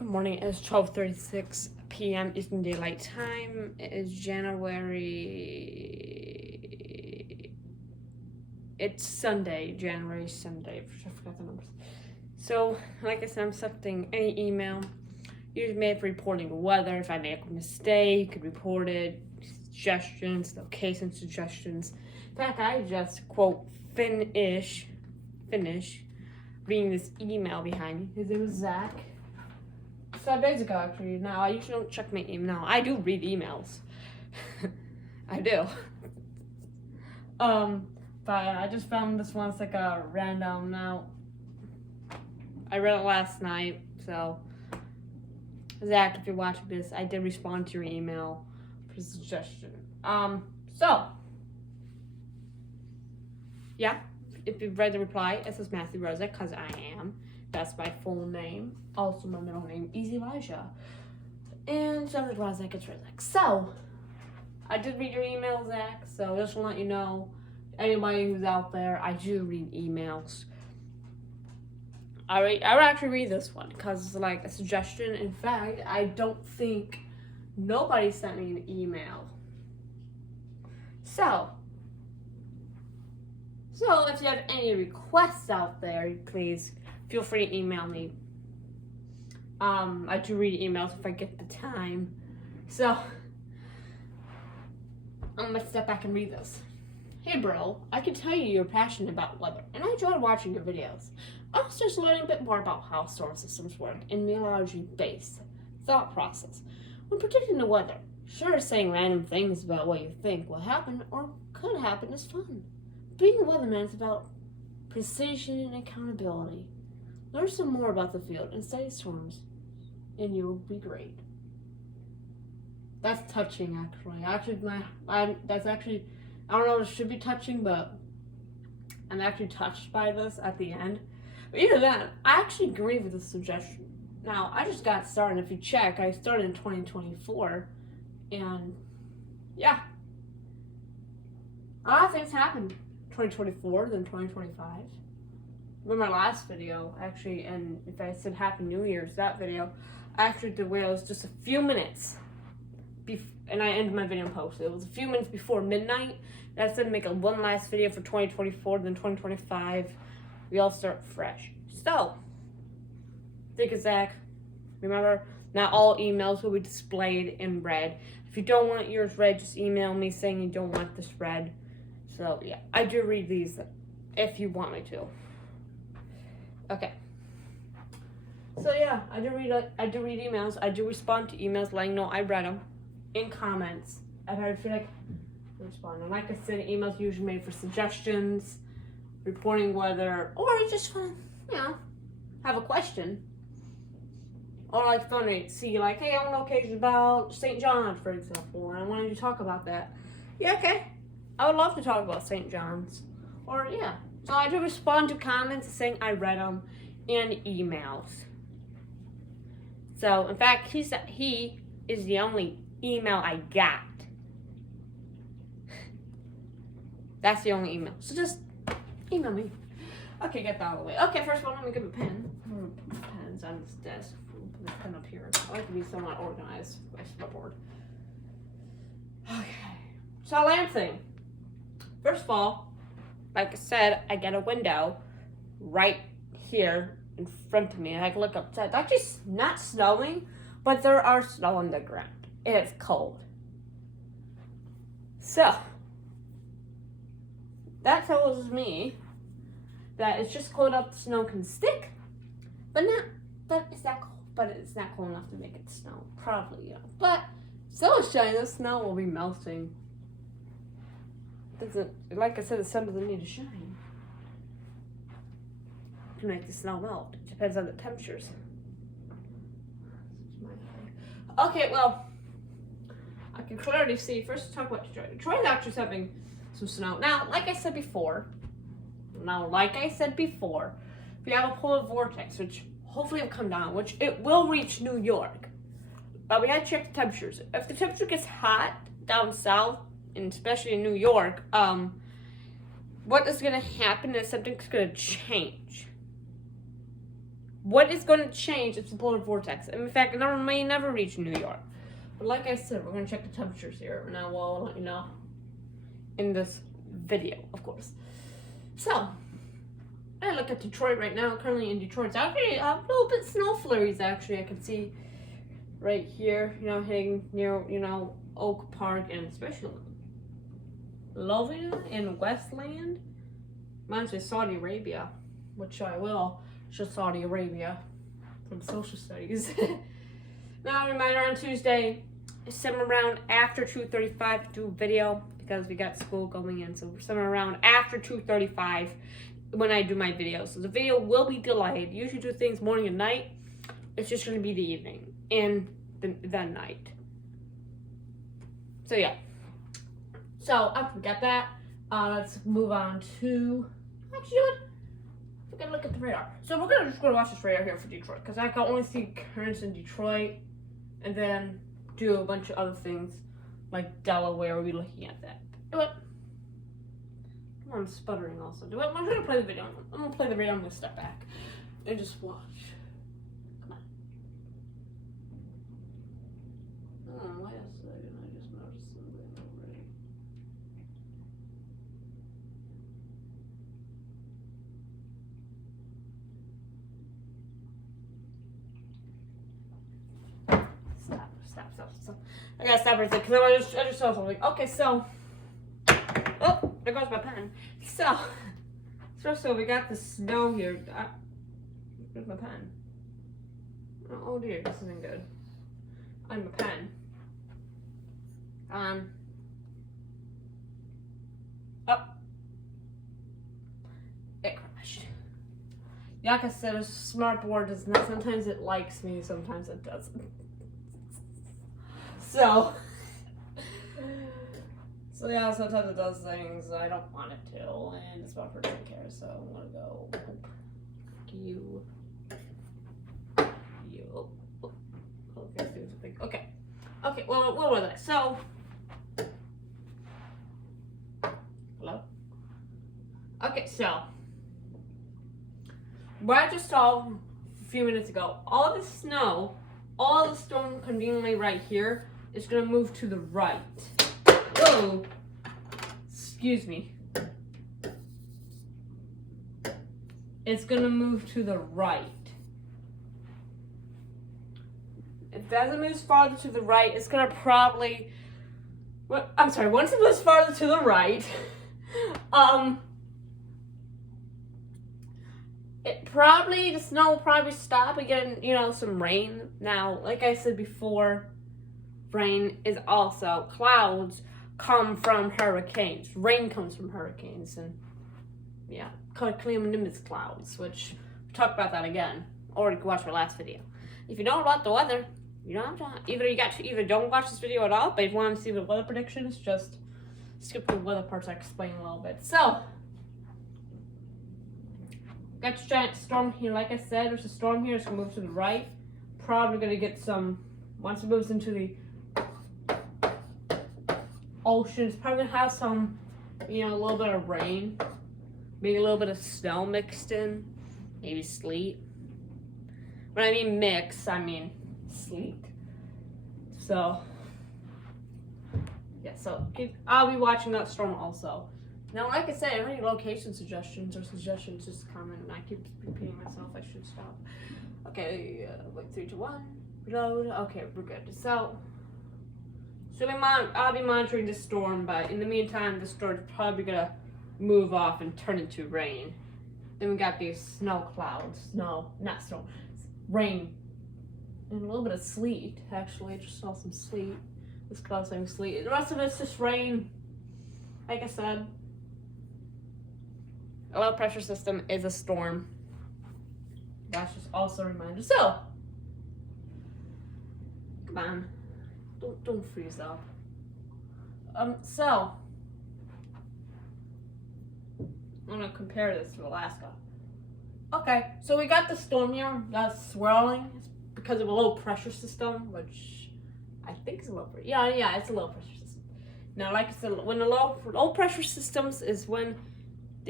Good morning. It's 12:36 p.m. Eastern Daylight Time. It is January. It's Sunday, January Sunday. I forgot the numbers. So, like I said, I'm accepting any email. Usually made for reporting weather. If I make a mistake, you could report it. Suggestions, location suggestions. In fact, I just quote finish reading this email behind me. His name was Zach. 5 days ago, actually. Now, I usually don't check my email. Now, I do read emails. I do. But I just found this one. It's like a random. Now, I read it last night, so Zach, if you're watching this, I did respond to your email for suggestion. So yeah, if you've read the reply, it says Matthew Rozek, because I am. That's my full name. Also, my middle name is Elijah. And subject Rozek, it's Rozek. So, I did read your email, Zach. So, just to let you know, anybody who's out there, I do read emails. I would actually read this one because it's like a suggestion. In fact, I don't think nobody sent me an email. So if you have any requests out there, please feel free to email me. I do read emails if I get the time. So I'm gonna step back and read this. Hey bro, I can tell you're passionate about weather, and I enjoyed watching your videos. I was just learning a bit more about how solar systems work and meteorology-based thought process when predicting the weather. Sure, saying random things about what you think will happen or could happen is fun. Being a weatherman is about precision and accountability. Learn some more about the field and study storms, and you'll be great. That's touching, actually. That's actually, I don't know if it should be touching, but I'm actually touched by this at the end. But either that, I actually agree with the suggestion. Now, I just got started. If you check, I started in 2024, and yeah, a lot of things happened 2024 than 2025. With my last video, actually, and if I said Happy New Year's, that video, I actually did where it was just a few minutes, and I ended my video and posted. It was a few minutes before midnight. And I said to make one last video for 2024, then 2025, we all start fresh. So, think of Zach. Remember, not all emails will be displayed in red. If you don't want yours read, just email me saying you don't want this read. So, yeah, I do read these if you want me to. Okay. So, yeah, I do read emails. I do respond to emails letting know I read them in comments. I feel like respond. And like I said, emails usually made for suggestions, reporting weather, or you just want to, have a question. Or like funny, see like, hey, I want to occasion about St. John's, for example, and I wanted to talk about that. Yeah, okay. I would love to talk about St. John's. Or, yeah. So I do respond to comments saying I read them and emails. So, in fact, he is the only email I got. That's the only email. So just email me. Okay, get that out of the way. Okay, first of all, let me get my pen. I'm going to put my pens on this desk. Put this pen up here. I like to be somewhat organized by my board. Okay. So, Lansing. First of all, like I said, I get a window right here in front of me, and I can look outside. It's actually not snowing, but there are snow on the ground. And it's cold. So, that tells me that it's just cold enough the snow can stick, but it's not cold. But it's not cold enough to make it snow. Probably, But sun is shining. The snow will be melting. Like I said, the sun doesn't need to shine to make the snow melt. It depends on the temperatures. Okay, well, I can clearly see. First, talk about Detroit. Detroit is actually having some snow. Now, like I said before, we have a polar vortex, which hopefully will come down, which it will reach New York. But we had to check the temperatures. If the temperature gets hot down south, and especially in New York, what is going to happen is something's going to change. What is going to change is the polar vortex. And in fact, it may never reach New York. But like I said, we're going to check the temperatures here. Now, well, I'll let you know in this video, of course. So, I look at Detroit right now. Currently in Detroit, it's actually a little bit snow flurries, actually. I can see right here, hitting near, Oak Park and especially Loving in Westland. Mine's with Saudi Arabia, which I will show Saudi Arabia from social studies. Now, a reminder on Tuesday, somewhere around after 2:35 do a video because we got school going in. So somewhere around after 2:35 when I do my video. So the video will be delayed. Usually do things morning and night. It's just going to be the evening and the night. So yeah. So after we got that, let's move on to actually we're gonna look at the radar. So we're just gonna watch this radar here for Detroit because I can only see currents in Detroit, and then do a bunch of other things like Delaware. We'll be looking at that. Do it. I'm sputtering also. Do it. I'm gonna play the video. I'm gonna play the radar. I'm gonna step back and just watch. Come on. Oh, wait a second. I just noticed something already. Stop. I gotta stop for a second because I just saw something. Okay, so. Oh, there goes my pen. So we got the snow here. Where's my pen? Oh dear, this isn't good. I'm a pen. Oh. It crashed. Like I said, a smart board does not. Sometimes it likes me, sometimes it doesn't. So yeah, sometimes it does things I don't want it to, and this bumper doesn't care, so I'm gonna go. You. Okay, do something. Okay. Well, what was I? So. Hello. Okay, so. What I just saw a few minutes ago, all the snow, all the storm conveniently right here is gonna move to the right. Whoa, excuse me. It's gonna move to the right. If as it moves farther to the right, it's gonna probably, once it moves farther to the right, the snow will probably stop again, some rain. Now, like I said before, rain is also, clouds come from hurricanes. Rain comes from hurricanes, and yeah, called cumulonimbus clouds, which we'll talk about that again. Or you can watch my last video. If you don't know about the weather, you don't have to, either don't watch this video at all, but if you want to see the weather predictions, just skip the weather parts I explain a little bit. So, got your giant storm here. Like I said, there's a storm here. It's going to move to the right. Probably going to get some, once it moves into the ocean, it's probably going to have some, a little bit of rain. Maybe a little bit of snow mixed in. Maybe sleet. When I mean mix, I mean sleet. So, yeah, I'll be watching that storm also. Now, like I said, any location suggestions, just comment, and I keep repeating myself. I should stop. Okay, wait, 3, 2, 1, reload. Okay, we're good. So I'll be monitoring this storm, but in the meantime, the storm is probably gonna move off and turn into rain. Then we got these snow clouds. No, not snow. Rain. And a little bit of sleet, actually. I just saw some sleet. This cloud's saying sleet. The rest of it's just rain. Like I said, a low pressure system is a storm. That's just also a reminder. So, come on. Don't freeze up. So, I'm gonna compare this to Alaska. Okay, so we got the storm here that's swirling. It's because of a low pressure system, which I think is a low pressure. Yeah, it's a low pressure system. Now, like I said, when the low pressure systems is when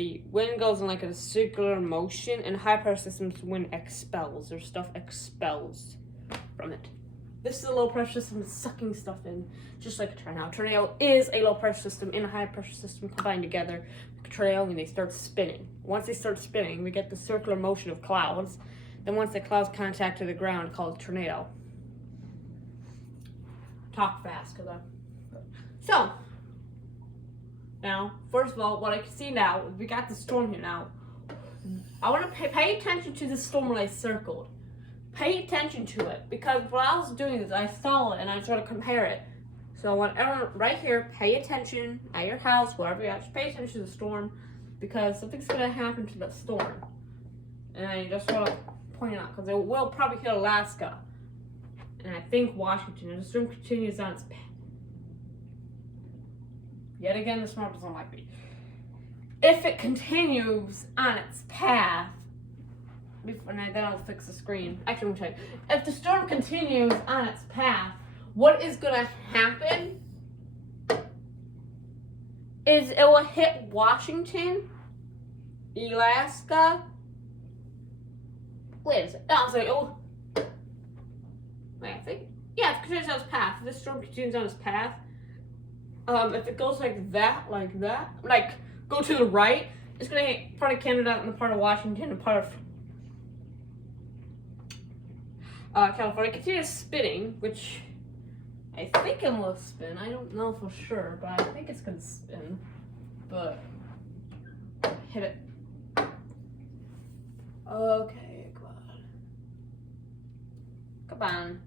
the wind goes in like a circular motion, and high pressure systems wind expels, or stuff expels from it. This is a low pressure system that's sucking stuff in, just like a tornado. A tornado is a low pressure system and a high pressure system combined together. A tornado, and they start spinning. Once they start spinning, we get the circular motion of clouds. Then once the clouds contact to the ground, called a tornado. Talk fast, cause so. Now, first of all, what I can see now, we got the storm here now. I want to pay attention to the storm that I circled. Pay attention to it, because what I was doing is I saw it and I tried to compare it. So I want everyone right here, pay attention at your house, wherever you're at, just pay attention to the storm, because something's going to happen to the storm. And I just want to point it out, because it will probably hit Alaska. And I think Washington, and the storm continues on its path. Yet again, the storm doesn't like me. If it continues on its path, then I'll fix the screen. Actually, I'm going to tell you. If the storm continues on its path, what is going to happen is it will hit Washington, Alaska. Wait a second. I was like, oh. Wait, I think. Yeah, if it continues on its path. If this storm continues on its path, if it goes like that, like go to the right, it's going to hit part of Canada and the part of Washington and part of California. Continues spinning, which I think it will spin. I don't know for sure, but I think it's gonna spin. But hit it. Okay, come on.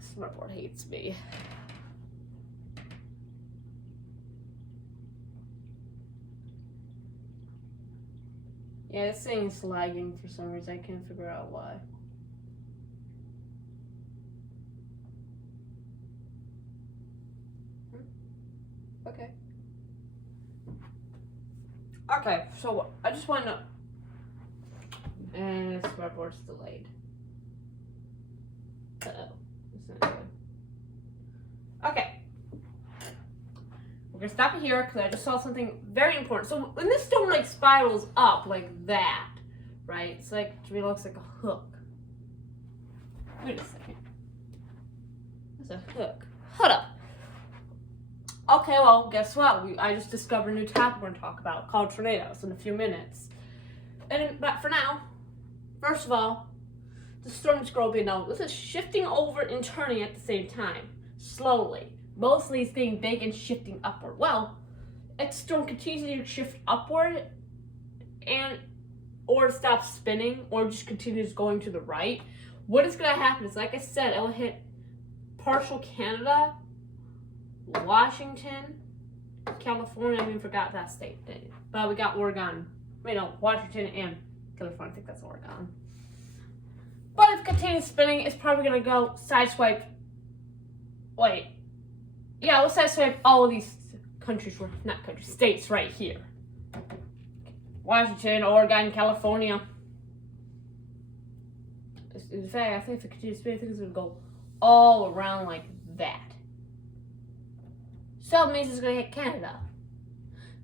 Smartboard hates me. Yeah, this thing's lagging for some reason. I can't figure out why. Okay. Okay, so I just want to. And this smartboard's delayed. Uh-oh. That's not good. Okay. We're going to stop it here because I just saw something very important. So when this storm like spirals up like that, right? It's like, to me, it looks like a hook. Wait a second. That's a hook. Hold up. Okay, well, guess what? I just discovered a new topic we're going to talk about called tornadoes in a few minutes. But for now, first of all, the storm scroll below. This is shifting over and turning at the same time, slowly. Mostly it's being big and shifting upward. Well, if the storm continues to shift upward, or stops spinning, or just continues going to the right, what is going to happen is, like I said, it will hit partial Canada, Washington, California. I even forgot that state. But we got Oregon. Wait, no, Washington and California. I think that's Oregon. But if it continues spinning, it's probably going to go sideswipe. Wait. Yeah, let's sideswipe all of these countries, not countries, states right here. Washington, Oregon, California. In fact, I think if it continues spinning, I think it's going to go all around like that. So it means it's going to hit Canada.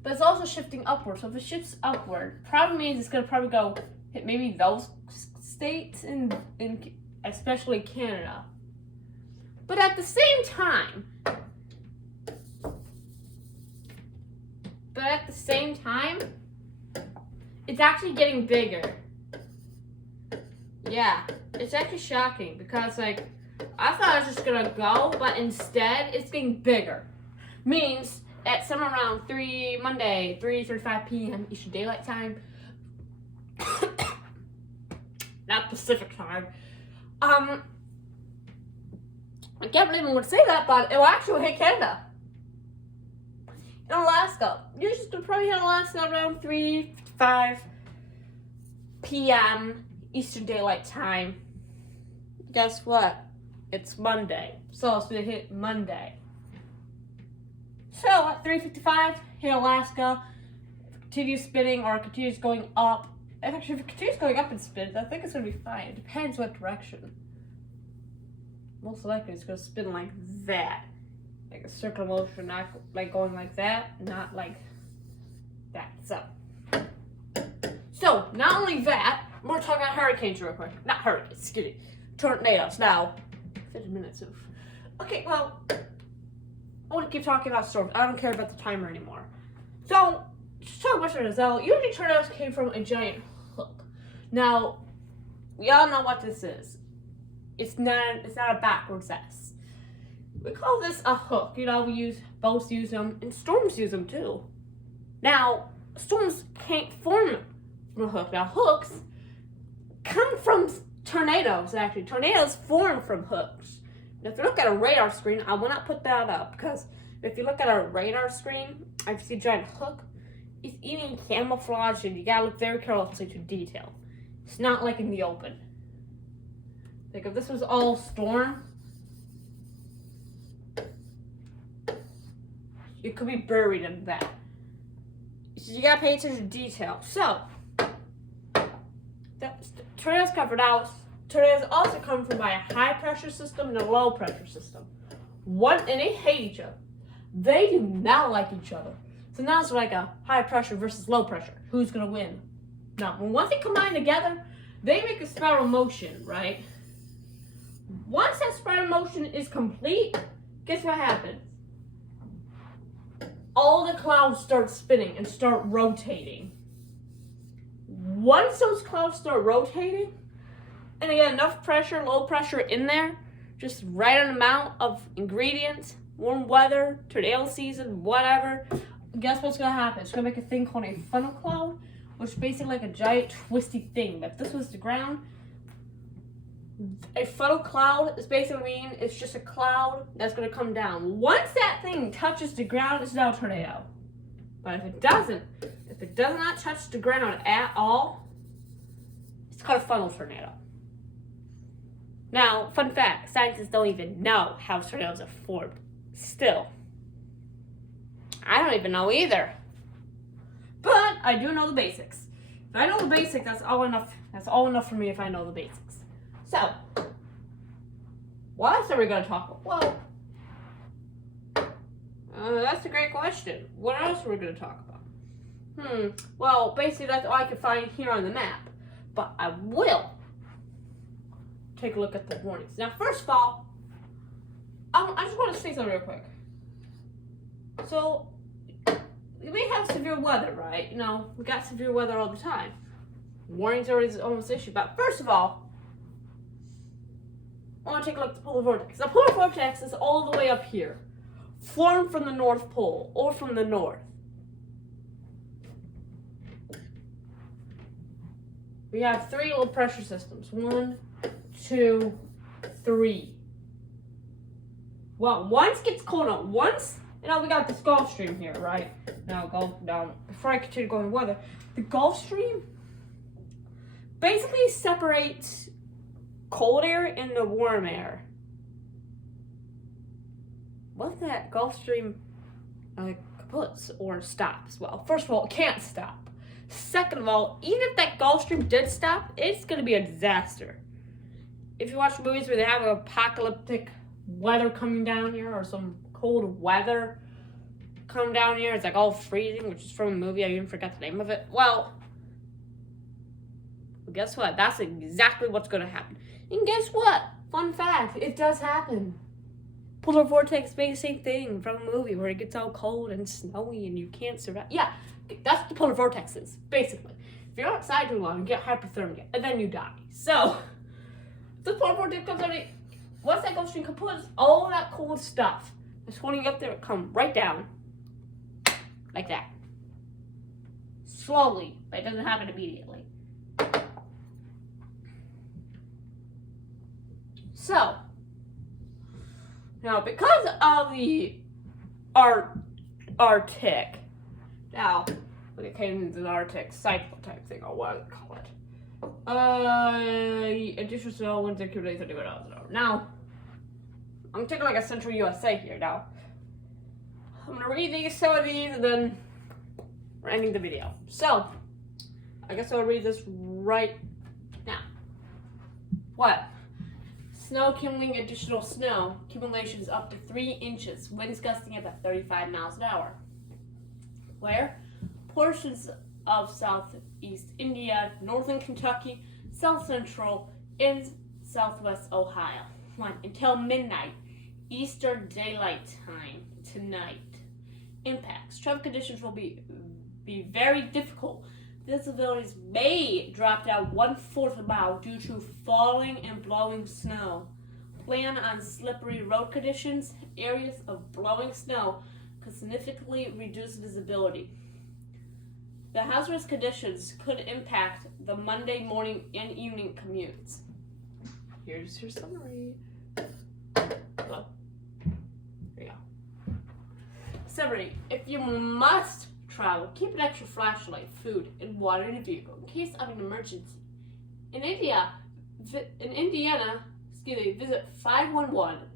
But it's also shifting upward. So if it shifts upward, probably means it's going to probably go hit maybe those states and especially Canada. But at the same time, it's actually getting bigger. Yeah, it's actually shocking because like I thought it was just going to go, but instead it's getting bigger. Means at somewhere around Monday, 3:35 p.m. Eastern Daylight Time, not Pacific Time. I can't believe I would say that, but it will actually hit Canada. In Alaska, you're just gonna probably hit Alaska around 3:55 p.m. Eastern Daylight Time. Guess what? It's Monday, so it's gonna hit Monday. So at 3:55, hit Alaska. If it continues spinning or it continues going up, actually if it continues going up and spins, I think it's gonna be fine. It depends what direction. Most likely it's gonna spin like that, like a circular motion, not like going like that, not like that. So not only that, we're talking about hurricanes real quick. Not hurricanes, excuse me. Tornadoes. Now, 50 minutes of. Okay, well, I want to keep talking about storms. I don't care about the timer anymore. So, just talk about tornadoes. Now, usually tornadoes came from a giant hook. Now, we all know what this is. It's not a backwards S. We call this a hook. You know, boats use them, and storms use them too. Now, storms can't form from a hook. Now, hooks come from tornadoes, actually. Tornadoes form from hooks. Now, if you look at a radar screen, I will not put that up, because if you look at a radar screen, I see a giant hook. It's eating camouflage, and you gotta look very carefully to detail. It's not like in the open. Like, if this was all storm, it could be buried in that. So you gotta pay attention to detail. So, tornadoes come from out. Tornadoes also come from by a high pressure system and a low pressure system. And they hate each other. They do not like each other. So now it's like a high pressure versus low pressure. Who's gonna win? Now, once they combine together, they make a spiral motion, right? Once that spiral motion is complete, guess what happens? All the clouds start spinning and start rotating. Once those clouds start rotating, and they get enough pressure, low pressure in there, just right an amount of ingredients, warm weather, tornado season, whatever, guess what's gonna happen? It's gonna make a thing called a funnel cloud, which is basically like a giant twisty thing. But if this was the ground, a funnel cloud is basically it's just a cloud that's gonna come down. Once that thing touches the ground, it's now a tornado. But if it does not touch the ground at all, it's called a funnel tornado. Now, fun fact, scientists don't even know how tornadoes are formed. Still. I don't even know either. But I do know the basics. If I know the basics, that's all enough. That's all enough for me if I know the basics. So, what else are we going to talk about? Well, that's a great question. What else are we going to talk about? Well, basically that's all I can find here on the map. But I will take a look at the warnings. Now, first of all, I just want to say something real quick. So, we have severe weather, right? You know, we got severe weather all the time. Warnings are almost issued. But first of all, I want to take a look at the polar vortex. The polar vortex is all the way up here, formed from the North Pole or from the north. We have 3 low pressure systems. 1, 2, 3. Well, once gets cold out. Once, you know, we got this Gulf Stream here, right? Now, before I continue going weather, the Gulf Stream basically separates cold air and the warm air. What that Gulf Stream puts or stops? Well, first of all, it can't stop. Second of all, even if that Gulf Stream did stop, it's going to be a disaster. If you watch movies where they have apocalyptic weather coming down here or some cold weather come down here, it's like all freezing, which is from a movie, I even forgot the name of it. Well, guess what? That's exactly what's going to happen. And guess what? Fun fact, it does happen. Polar vortex makes the same thing from a movie where it gets all cold and snowy and you can't survive. Yeah, that's what the polar vortex is, basically. If you're outside too long, you get hypothermia, and then you die. So, the polar vortex comes out, once that Gulf Stream puts all that cold stuff that's holding up there, come right down, like that. Slowly, but it doesn't happen immediately. So, now because of the Arctic, now, when it came into the Arctic cyclone type thing, or what do they call it? Additional snow, winds, and 2 days, 31 hours an hour. Now, I'm taking like a central USA here. Now, I'm going to read some of these, and then we're ending the video. So, I guess I'll read this right now. What? Snow accumulating, additional snow accumulations up to 3 inches. Winds gusting up at 35 miles an hour. Where? portions of southeast India, northern Kentucky, south central, and southwest Ohio. Until midnight, Eastern Daylight Time tonight. Impacts. Traffic conditions will be very difficult. Visibilities may drop down 1/4 a mile due to falling and blowing snow. Plan on slippery road conditions. Areas of blowing snow could significantly reduce visibility. The hazardous conditions could impact the Monday morning and evening commutes. Here's your summary. Hello. There you go. Summary. If you must travel, keep an extra flashlight, food, and water in the vehicle in case of an emergency. In Indiana, visit 511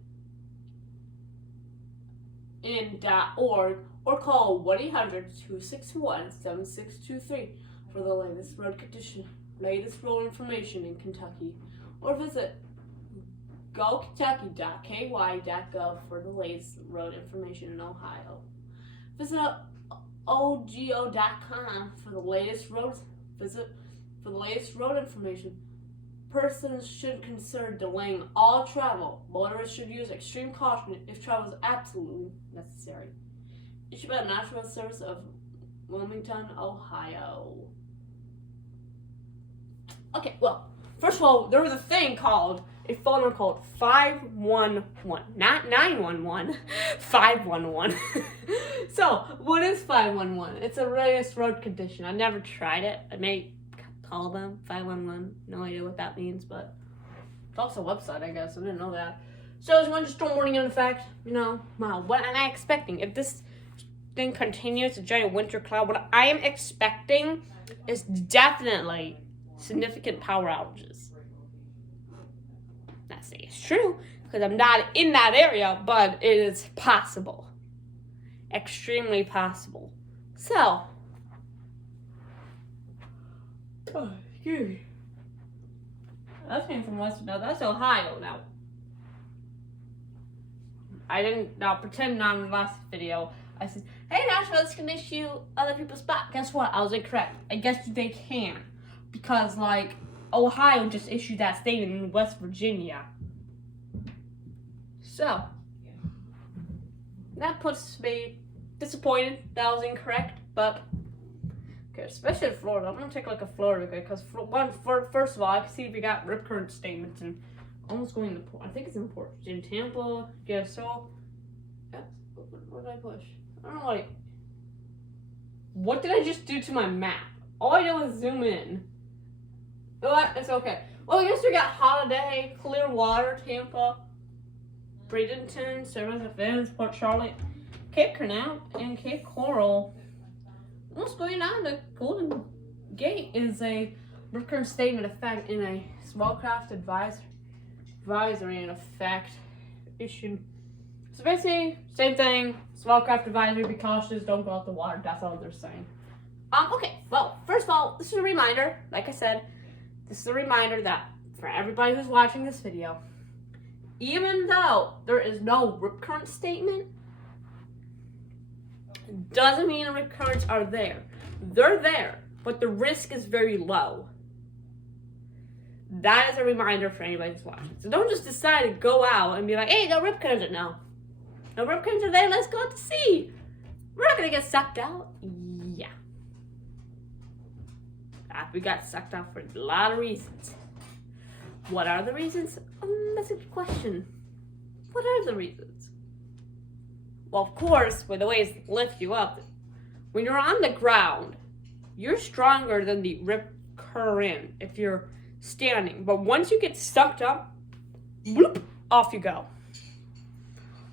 .org or call 1-800-261-7623 for the latest road information in Kentucky, or visit gokentucky.ky.gov for the latest road information in Ohio. Visit OGO.com for the latest road information. Persons should consider delaying all travel. Motorists should use extreme caution if travel is absolutely necessary. Issued by the National Weather Service of Wilmington, Ohio. Okay, well, first of all, there was a thing called a phone number called 511, not 911, 511. So, what is 511? It's a radius road condition. I never tried it. I may call them 511. No idea what that means, but it's also a website, I guess. I didn't know that. So, is one storm warning in effect? Wow, what am I expecting? If this thing continues, a giant winter cloud, what I am expecting is definitely significant power outages. Not saying it's true, because I'm not in that area, but it is possible. Extremely possible. So, excuse me. That came from West, now that's Ohio now. I didn't, now pretend on the last video, I said, hey Nashville, this can issue other people's spot. Guess what? I was incorrect. I guess they can. Because, Ohio just issued that statement in West Virginia. So, that puts me disappointed that I was incorrect, but, okay, especially in Florida. I'm going to take a Florida, because first of all, I can see we got rip current statements and almost going to port. I think it's in port. In Tampa, so, what did I push? I don't know, what did I just do to my map? All I did was zoom in. But it's okay. Well, I guess we got Holiday, Clearwater, Tampa, Bradenton, Service Events, Port Charlotte, Cape Canaveral, and Cape Coral. What's going on? The Golden Gate is a recurrent statement effect in a small craft advisory in effect issued. So basically, same thing. Small craft advisory, be cautious, don't go out the water. That's all they're saying. Okay, well, first of all, this is a reminder, like I said, this is a reminder that for everybody who's watching this video, even though there is no rip current statement, doesn't mean the rip currents are there. They're there, but the risk is very low. That is a reminder for anybody who's watching. So don't just decide to go out and be like, hey, no rip currents are no. No rip currents are there, let's go out to sea. We're not going to get sucked out. Yeah. We got sucked out for a lot of reasons. What are the reasons? That's a good question. What are the reasons? Well, of course, with the ways to lift you up, when you're on the ground, you're stronger than the rip current if you're standing. But once you get sucked up, bloop, off you go.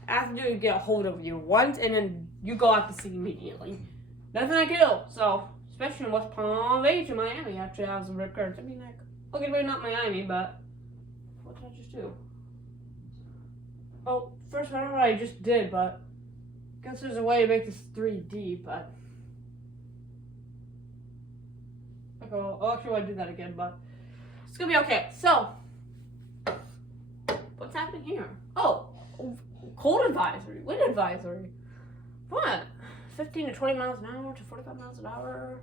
After you get a hold of you once, and then you go out to sea immediately. Nothing I can do. So, especially in West Palm Beach in Miami, actually, I was a rip current. I mean, okay, maybe not Miami, but what did I just do? Oh, first, I don't know what I just did, but I guess there's a way to make this 3D, but okay, I'll actually want to do that again, but it's gonna be okay. So, what's happening here? Oh, cold advisory, wind advisory. What? 15 to 20 miles an hour to 45 miles an hour.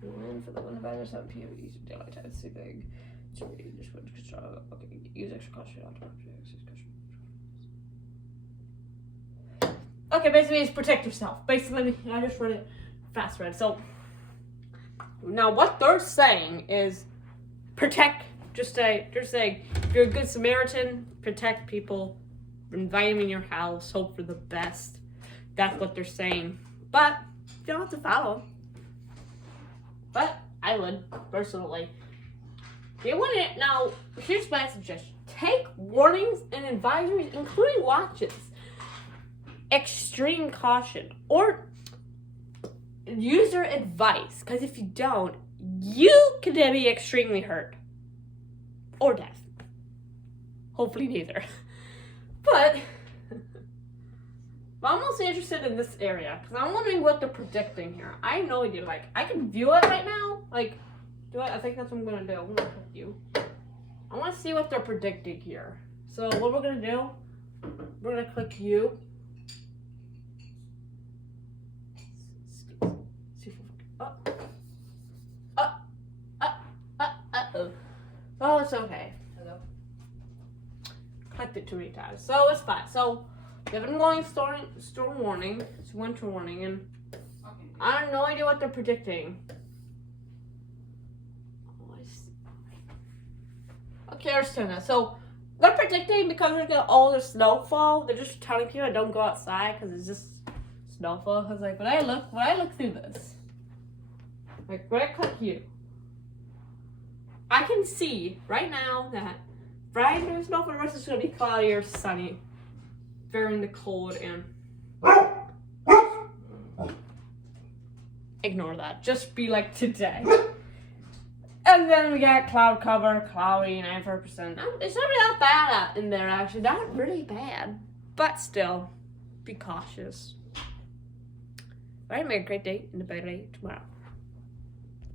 Wind for the wind advisor, 7 p.m. Eastern Daylight Time, see big. Okay, use extra caution. Okay, basically it's protect yourself. Basically, I just read it fast read. So now what they're saying is protect. Just say if you're a good Samaritan, protect people, invite them in your house, hope for the best. That's what they're saying. But you don't have to follow them. But I would personally. They wouldn't. Now, here's my suggestion: take warnings and advisories, including watches, extreme caution, or use their advice. Because if you don't, you could be extremely hurt or death. Hopefully, neither. But I'm mostly interested in this area because I'm wondering what they're predicting here. I have no idea. Like, I can view it right now. Like, do it. I think that's what I'm gonna do. I'm gonna click you. I want to see what they're predicting here. So what we're gonna do? We're gonna click you. Oh, it's okay. Hello. Clicked it too many times, so it's fine. So we have an ongoing storm warning. It's winter warning, and I have no idea what they're predicting. Okay, I understand that. So they're predicting because there's gonna all the snowfall. They're just telling people don't go outside because it's just snowfall. Because like when I look through this, like when I click you, I can see right now that Friday there's snowfall. The rest is gonna be cloudy or sunny, very in the cold and. Ignore that. Just be like today. And then we got cloud cover, cloudy, 94%. It's not bad in there, actually. Not really bad. But still, be cautious. Alright, make a great day and a better day tomorrow.